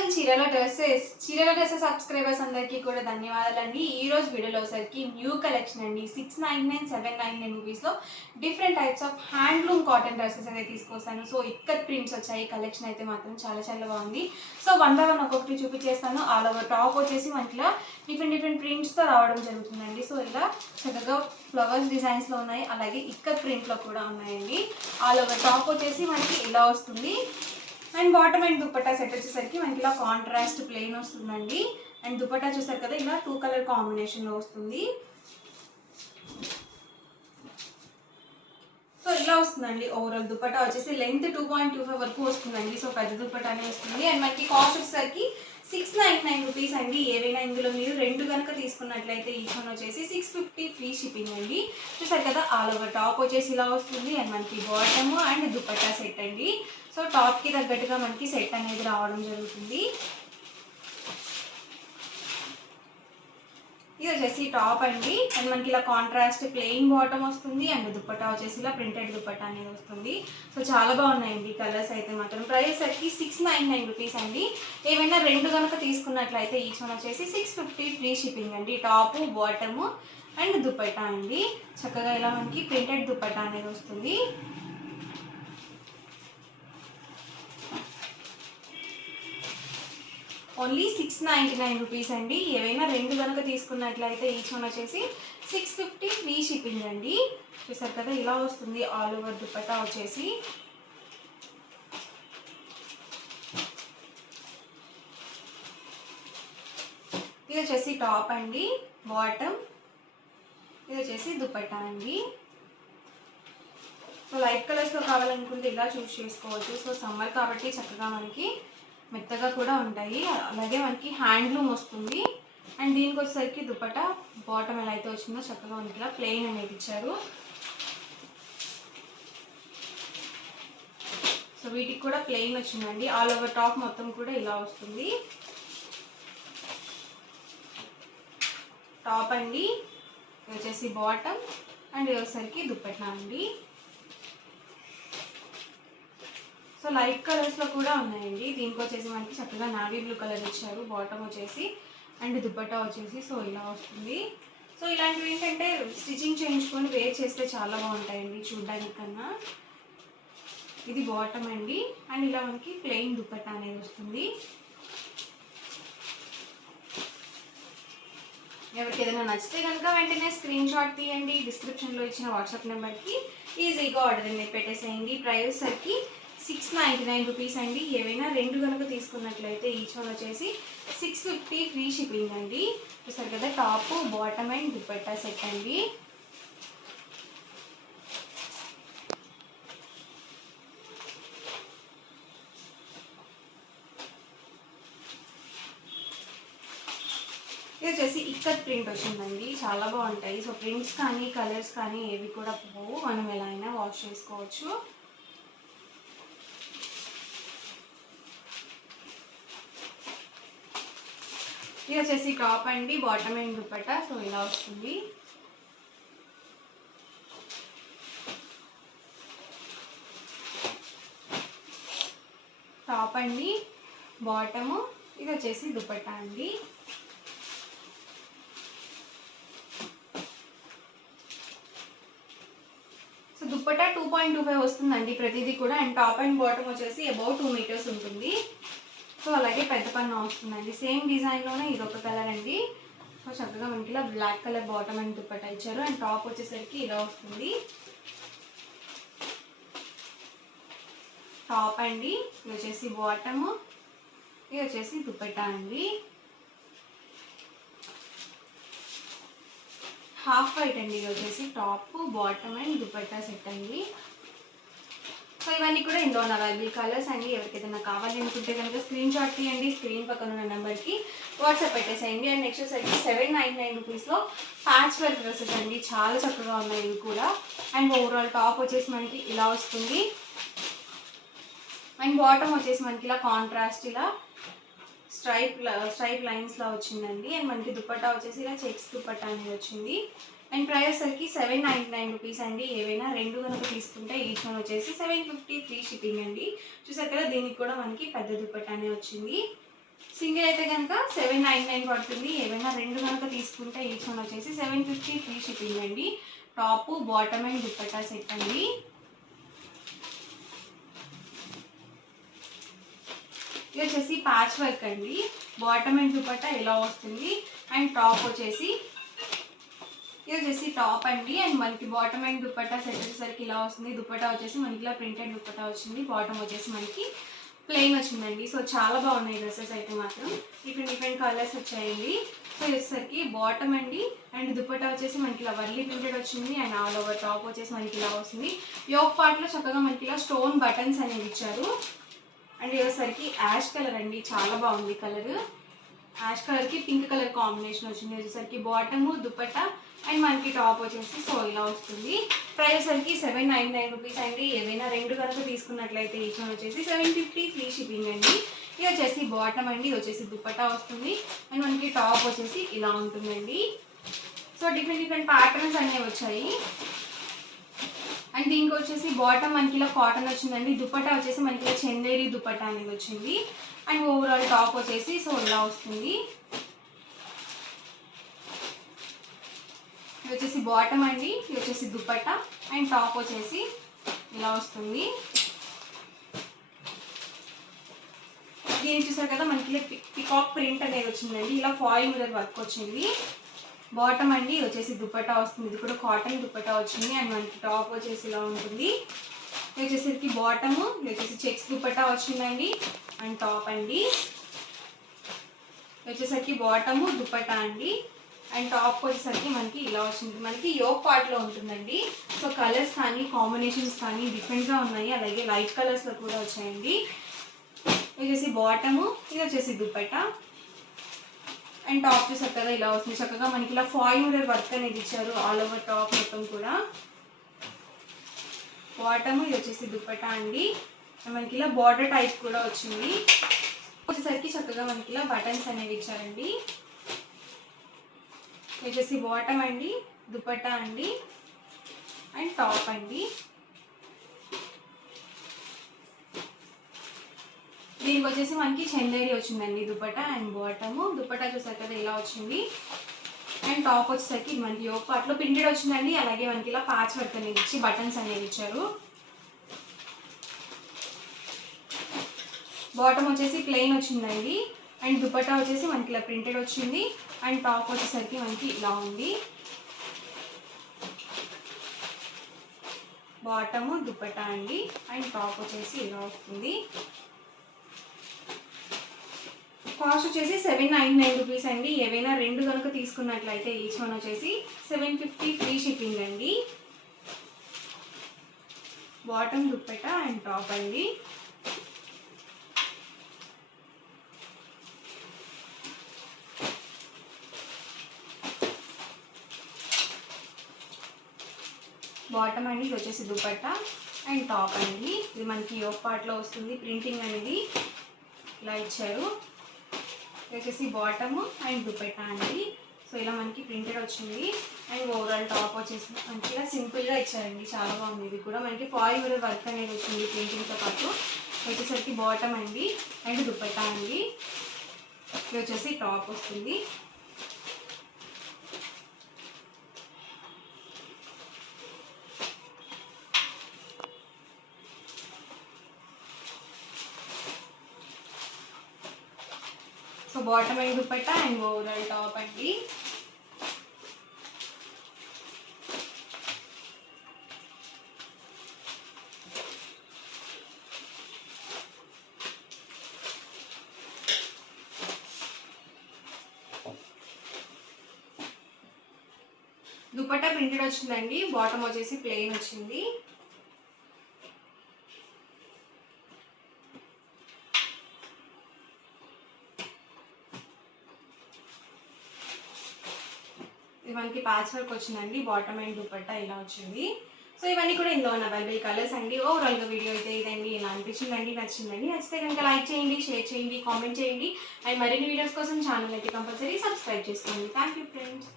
Morning చీరల dresses subscribers అందరికీ కూడా ధన్యవాదాలండి. ఈ రోజు వీడియోలో వచ్చరికి న్యూ కలెక్షన్ అండి. 699 799 రూపీస్లో different types of handloom cotton dresses అయితే తీసుకొస్తాను. సో ఇక్కత్ ప్రింట్స్ వచ్చాయి. కలెక్షన్ అయితే మాత్రం చాలా చాలా బాగుంది. సో వన్ బై వన్ ఒక్కొక్కటి చూపించేస్తాను. ఆల్ ఓవర్ టాప్ వచ్చేసి మనకి డిఫరెంట్ ప్రింట్స్తో రావడం జరుగుతుందండి. సో ఇలా చక్కగా ఫ్లవర్స్ డిజైన్స్లో ఉన్నాయి, అలాగే ఇక్కత్ ప్రింట్లో కూడా ఉన్నాయండి. ఆల్ ఓవర్ టాప్ వచ్చేసి మనకి ఇలా వస్తుంది. And bottom and dupatta set వచ్చేసరికి మనకి ఇలా కాంట్రాస్ట్ ప్లెయిన్ వస్తుందండి. అండ్ దుపట్టా చూసారు కదా, ఇలా 2 కలర్ కాంబినేషన్లో వస్తుంది. సో ఇలా వస్తుందండి. ఓవరాల్ దుపట్టా వచ్చేసి లెంత్ 2.25 వరకు వస్తుందండి. సో పెద్ద దుపట్టానే వస్తుంది. అండ్ మనకి కాస్ట్ వచ్చేసరికి 699 రూపీస్ అండి. ఏవైనా ఇందులో మీరు 2 కనుక తీసుకున్నట్లయితే ఈచ్ వన్ వచ్చేసి 650 ఫ్రీ షిప్పింగ్ అండి. చూసారు కదా, ఆల్ ఓవర్ టాప్ వచ్చేసి ఇలా వస్తుంది. అండ్ మనకి బాటమ్ అండ్ దుపట్టా సెట్ అండి. సో టాప్కి తగ్గట్టుగా మనకి సెట్ అనేది రావడం జరుగుతుంది. ఇది వచ్చేసి టాప్ అండి. అండ్ మనకి ఇలా కాంట్రాస్ట్ ప్లెయిన్ బాటమ్ వస్తుంది. అండ్ దుపట్టా వచ్చేసి ఇలా ప్రింటెడ్ దుపట్టా అనేది వస్తుంది. సో చాలా బాగున్నాయండి కలర్స్ అయితే మాత్రం. ప్రైస్ వచ్చి 699 రూపీస్ అండి. ఏమైనా 2 కనుక తీసుకున్నట్లయితే ఈచ్ వన్ వచ్చేసి 650 ఫ్రీ షిప్పింగ్ అండి. టాపు బాటము అండ్ దుపట్టా అండి. చక్కగా ఇలా మనకి ప్రింటెడ్ దుపట్టా అనేది వస్తుంది. ఓన్లీ 699 రూపీస్ అండి. ఏవైనా 2 కనుక తీసుకున్నట్లయితే ఈచ్ వన్ వచ్చేసి 650 ఫ్రీ షిప్పింగ్ అండి. చూసారు కదా, ఇలా వస్తుంది ఆల్ ఓవర్ దుపట్టా వచ్చేసి. ఇది వచ్చేసి టాప్ అండి, బాటమ్, ఇది వచ్చేసి దుపట్టా అండి. సో లైట్ కలర్స్లో కావాలనుకుంటే ఇలా చూస్ చేసుకోవచ్చు. సో సమ్మర్ కాబట్టి చక్కగా మనకి మెత్తగా కూడా ఉంటాయి. అలాగే మనకి హ్యాండ్లూమ్ వస్తుంది. అండ్ దీనికి వచ్చేసరికి దుపట్టా బాటమ్ ఎలా అయితే వచ్చిందో చక్కగా మనకి ఇలా ప్లెయిన్ అనేది ఇచ్చారు. సో వీటికి కూడా ప్లెయిన్ వచ్చిందండి. ఆల్ ఓవర్ టాప్ మొత్తం కూడా ఇలా వస్తుంది. టాప్ అండి, ఇది వచ్చేసి బాటమ్, అండ్ ఇది వచ్చేసరికి దుపట్టా అండి. సో లైట్ కలర్స్లో కూడా ఉన్నాయండి. దీనికి వచ్చేసి మనకి చక్కగా నావీ బ్లూ కలర్ ఇచ్చారు. బాటమ్ వచ్చేసి అండ్ దుపట్టా వచ్చేసి సో ఇలా వస్తుంది. సో ఇలాంటివి ఏంటంటే స్టిచ్చింగ్ చేయించుకొని వేర్ చేస్తే చాలా బాగుంటాయండి చూడడానికి కన్నా. ఇది బాటమ్ అండి. అండ్ ఇలా మనకి ప్లెయిన్ దుపట్టా అనేది వస్తుంది. ఎవరికి ఏదైనా నచ్చితే కనుక వెంటనే స్క్రీన్ షాట్ తీయండి. డిస్క్రిప్షన్లో ఇచ్చిన వాట్సాప్ నెంబర్కి ఈజీగా ఆర్డర్ అనేది పెట్టేసేయండి. ప్రైస్ సరికి 699 రూపీస్ అండి. ఏవైనా 2 కనుక తీసుకున్నట్లయితే ఈచ్ వన్ వచ్చేసి 650 ఫ్రీ షిప్పింగ్ అండి. చూసారు కదా, top bottom and dupatta set అండి. ఇది వచ్చేసి ఇక్కత్ ప్రింట్ వచ్చిందండి. చాలా బాగుంటాయి. సో ప్రింట్స్ కానీ కలర్స్ కానీ ఏవి కూడా పోవు. మనం ఎలా అయినా వాష్ చేసుకోవచ్చు. ఇది వచ్చేసి టాప్ అండి, బాటమ్ అండ్ దుపట్టా సో ఇలా వస్తుంది. టాప్ అండి, బాటము, ఇది వచ్చేసి దుపట్టా అండి. సో దుపట్టా 2.25 వస్తుందండి ప్రతిదీ కూడా. అండ్ టాప్ అండ్ బాటమ్ వచ్చేసి అబౌట్ 2 మీటర్స్ ఉంటుంది. సో అలాగే పెద్ద పన్ను వస్తుందండి. సేమ్ డిజైన్లోనే ఇది ఒక కలర్ అండి. సో చక్కగా మనకి ఇలా black colour bottom and dupatta ఇచ్చారు. అండ్ టాప్ వచ్చేసరికి ఇలా వస్తుంది. టాప్ అండి, ఇది వచ్చేసి బాటమ్, ఇది వచ్చేసి దుపట్టా అండి. హాఫ్ వైట్ అండి. ఇది వచ్చేసి top bottom and dupatta set అండి. సో ఇవన్నీ కూడా ఇందులో అవైలబుల్ కలర్స్ అండి. ఎవరికి ఏదైనా కావాలి అనుకుంటే కనుక స్క్రీన్ షాట్ తీయండి. స్క్రీన్ పక్కన ఉన్న నెంబర్కి వాట్సాప్ పెట్టేసేయండి. అండ్ నెక్స్ట్ వచ్చేసరికి 799 రూపీస్లో ప్యాచ్ వర్క్ డ్రెస్సెస్ అండి. చాలా చక్కగా ఉన్నాయి ఇవి కూడా. అండ్ ఓవరాల్ టాప్ వచ్చేసి మనకి ఇలా వస్తుంది. అండ్ బాటమ్ వచ్చేసి మనకి ఇలా కాంట్రాస్ట్ ఇలా స్ట్రైప్ లైన్స్లో వచ్చిందండి. అండ్ మనకి దుపట్టా వచ్చేసి ఇలా చెక్స్ దుపట్టా అనేది వచ్చింది. అండ్ ప్రైస్ సరికి 799 రూపీస్ అండి. ఏవైనా 2 కనుక తీసుకుంటే ఈచ్ వన్ వచ్చేసి 750 ఫ్రీ షిప్పింగ్ అండి. చూసారు కదా, దీనికి కూడా మనకి పెద్ద దుపట్టానే వచ్చింది. సింగిల్ అయితే కనుక 799 పడుతుంది. ఏవైనా రెండు కనుక తీసుకుంటే ఈచ్ వన్ వచ్చేసి 750 ఫ్రీ షిప్పింగ్ అండి. Top bottom and dupatta set అండి. ఇది వచ్చేసి ప్యాచ్ వర్క్ అండి. బాటమ్ అండ్ దుపట్టా ఇలా వస్తుంది. అండ్ టాప్ వచ్చేసి ఇది వచ్చేసి టాప్ అండి. అండ్ మనకి బాటమ్ అండ్ దుపట్టా సెట్ వచ్చేసరికి ఇలా వస్తుంది. దుపట్టా వచ్చేసి మనకి ఇలా ప్రింటెడ్ దుపట్టా వచ్చింది. బాటమ్ వచ్చేసి మనకి ప్లెయిన్ వచ్చిందండి. సో చాలా బాగున్నాయి డ్రెస్సెస్ అయితే మాత్రం. డిఫరెంట్ డిఫరెంట్ కలర్స్ వచ్చాయండి. సో వచ్చేసరికి బాటమ్ అండి. అండ్ దుపట్టా వచ్చేసి మనకి ఇలా వర్లీ ప్రింటెడ్ వచ్చింది. అండ్ ఆల్ ఓవర్ టాప్ వచ్చేసి మనకి ఇలా వస్తుంది. యోక్ పార్ట్లో చక్కగా మనకి ఇలా స్టోన్ బటన్స్ అనేవి ఇచ్చారు. అండ్ వచ్చేసరికి యాష్ కలర్ అండి. చాలా బాగుంది కలర్. యాష్ కలర్కి పింక్ కలర్ కాంబినేషన్ వచ్చింది. వచ్చేసరికి బాటమ్ దుపట్టా అండ్ మనకి టాప్ వచ్చేసి సో ఇలా వస్తుంది. ప్రైస్ వచ్చేసరికి 799 రూపీస్ అండి. ఏవైనా రెండు కనుక తీసుకున్నట్లయితే ఈచ్ వన్ వచ్చేసి 750 ఫ్రీ షిప్పింగ్ అండి. ఇది వచ్చేసి బాటమ్ అండి. ఇది వచ్చేసి దుపట్టా వస్తుంది. అండ్ మనకి టాప్ వచ్చేసి ఇలా ఉంటుందండి. సో డిఫరెంట్ డిఫరెంట్ ప్యాటర్న్స్ అనేవి వచ్చాయి. అండ్ దీనికి వచ్చేసి బాటమ్ మనకి ఇలా కాటన్ వచ్చిందండి. దుపట్టా వచ్చేసి మనకి ఇలా చందేరి దుపట్టా అనేది వచ్చింది. అండ్ ఓవరాల్ టాప్ వచ్చేసి సో ఇలా వస్తుంది. ఇది వచ్చేసి బాటమ్ అండి. ఇది వచ్చేసి దుపట్టా అండ్ టాప్ వచ్చేసి ఇలా వస్తుంది. దీన్ని చూసారు కదా మనకి ఇలా పికాక్ ప్రింట్ అనేది వచ్చిందండి. ఇలా ఫాయిల్ మిర్రర్ వర్క్ వచ్చింది. బాటమ్ అండి. ఇది వచ్చేసి దుపట్టా వస్తుంది. ఇది కూడా కాటన్ దుపట్టా వచ్చింది. అండ్ మనకి టాప్ వచ్చేసి ఇలా ఉంటుంది. ఇది వచ్చేసరికి బాటమ్. ఇది వచ్చేసి చెక్స్ దుపట్టా వచ్చిందండి. అండ్ టాప్ అండి. ఇది వచ్చేసరికి బాటము దుపట్టా అండి. అండ్ టాప్ వచ్చేసరికి మనకి ఇలా వచ్చింది. మనకి యోక్ పార్ట్లో ఉంటుందండి. సో కలర్స్ కానీ కాంబినేషన్స్ కానీ డిఫరెంట్గా ఉన్నాయి. అలాగే లైట్ కలర్స్లో కూడా వచ్చాయండి. ఇది వచ్చేసి బాటము. ఇది వచ్చేసి దుపట్టా అండ్ టాప్ చూసారు కదా ఇలా వస్తుంది. చక్కగా మనకి ఇలా ఫాయిల్ మిర్రర్ వర్క్ అనేది ఇచ్చారు ఆల్ ఓవర్ టాప్ మొత్తం కూడా. బాటమ్. ఇది వచ్చేసి దుపట్టా అండి. మనకి ఇలా బార్డర్ టైప్ కూడా వచ్చింది. వచ్చేసరికి చక్కగా మనకి ఇలా బటన్స్ అనేవి ఇచ్చారండి. ఇది వచ్చేసి బాటమ్ అండి. దుపట్టా అండి. అండ్ టాప్ అండి. దీనికి వచ్చేసి మనకి చందేరి వచ్చిందండి దుపట్టా అండ్ బాటము. దుపట్టా చూసారు కదా ఇలా వచ్చింది. అండ్ టాప్ వచ్చేసరికి మనకి యోక్ పార్ట్లో ప్రింటెడ్ వచ్చిందండి. అలాగే మనకి ఇలా ప్యాచ్ వర్క్ అనేది ఇచ్చి బటన్స్ అనేవి ఇచ్చారు. బాటమ్ వచ్చేసి ప్లెయిన్ వచ్చిందండి. అండ్ దుపట్టా వచ్చేసి మనకి ఇలా ప్రింటెడ్ వచ్చింది. అండ్ టాప్ వచ్చేసరికి మనకి ఇలా ఉంది. బాటము దుపట్టా అండి. అండ్ టాప్ వచ్చేసి ఇలా వస్తుంది. కాస్ట్ వచ్చేసి 799 రూపీస్ అండి. ఏవైనా రెండు కనుక తీసుకున్నట్లయితే ఈచ్ వన్ వచ్చేసి 750 ఫ్రీ షిప్పింగ్ అండి. బాటమ్ దుపట్టా అండ్ టాప్ అండి. బాటమ్ అండి. ఇది వచ్చేసి దుపట్టా అండ్ టాప్ అండి. ఇది మనకి యోక్ పార్ట్లో వస్తుంది. ప్రింటింగ్ అనేది ఇలా ఇచ్చారు. ఇది వచ్చేసి బాటమ్ అండ్ దుపట్టా అండి. సో ఇలా మనకి ప్రింటెడ్ వచ్చింది. అండ్ ఓవరాల్ టాప్ వచ్చేసి మనకి ఇలా సింపుల్గా ఇచ్చారండి. చాలా బాగుంది. ఇది కూడా మనకి ఫాయిల్ మిర్రర్ వర్క్ అనేది వచ్చింది ప్రింటింగ్తో పాటు. వచ్చేసరికి బాటమ్ అండి అండ్ దుపట్టా అండి. ఇది వచ్చేసి టాప్ వస్తుంది. So bottom and dupatta and overall top అండి. దుపట్టా ప్రింటెడ్ వచ్చిందండి. బాటమ్ వచ్చేసి ప్లెయిన్ వచ్చింది. ఇది మనకి ప్యాచ్ వర్క్ వచ్చిందండి. బాటమ్ అండ్ దుపట్టా ఇలా వచ్చింది. సో ఇవన్నీ కూడా ఇందులో ఉన్న అవైలబుల్ కలర్స్ అండి. ఓవరాల్గా వీడియో అయితే ఇదండి. ఇలా అనిపించిందండి, నచ్చిందండి. నచ్చితే కనుక లైక్ చేయండి, షేర్ చేయండి, కామెంట్ చేయండి. అండ్ మరిన్ని వీడియోస్ కోసం ఛానల్ అయితే కంపల్సరీ సబ్స్క్రైబ్ చేసుకోండి. Thank you friends.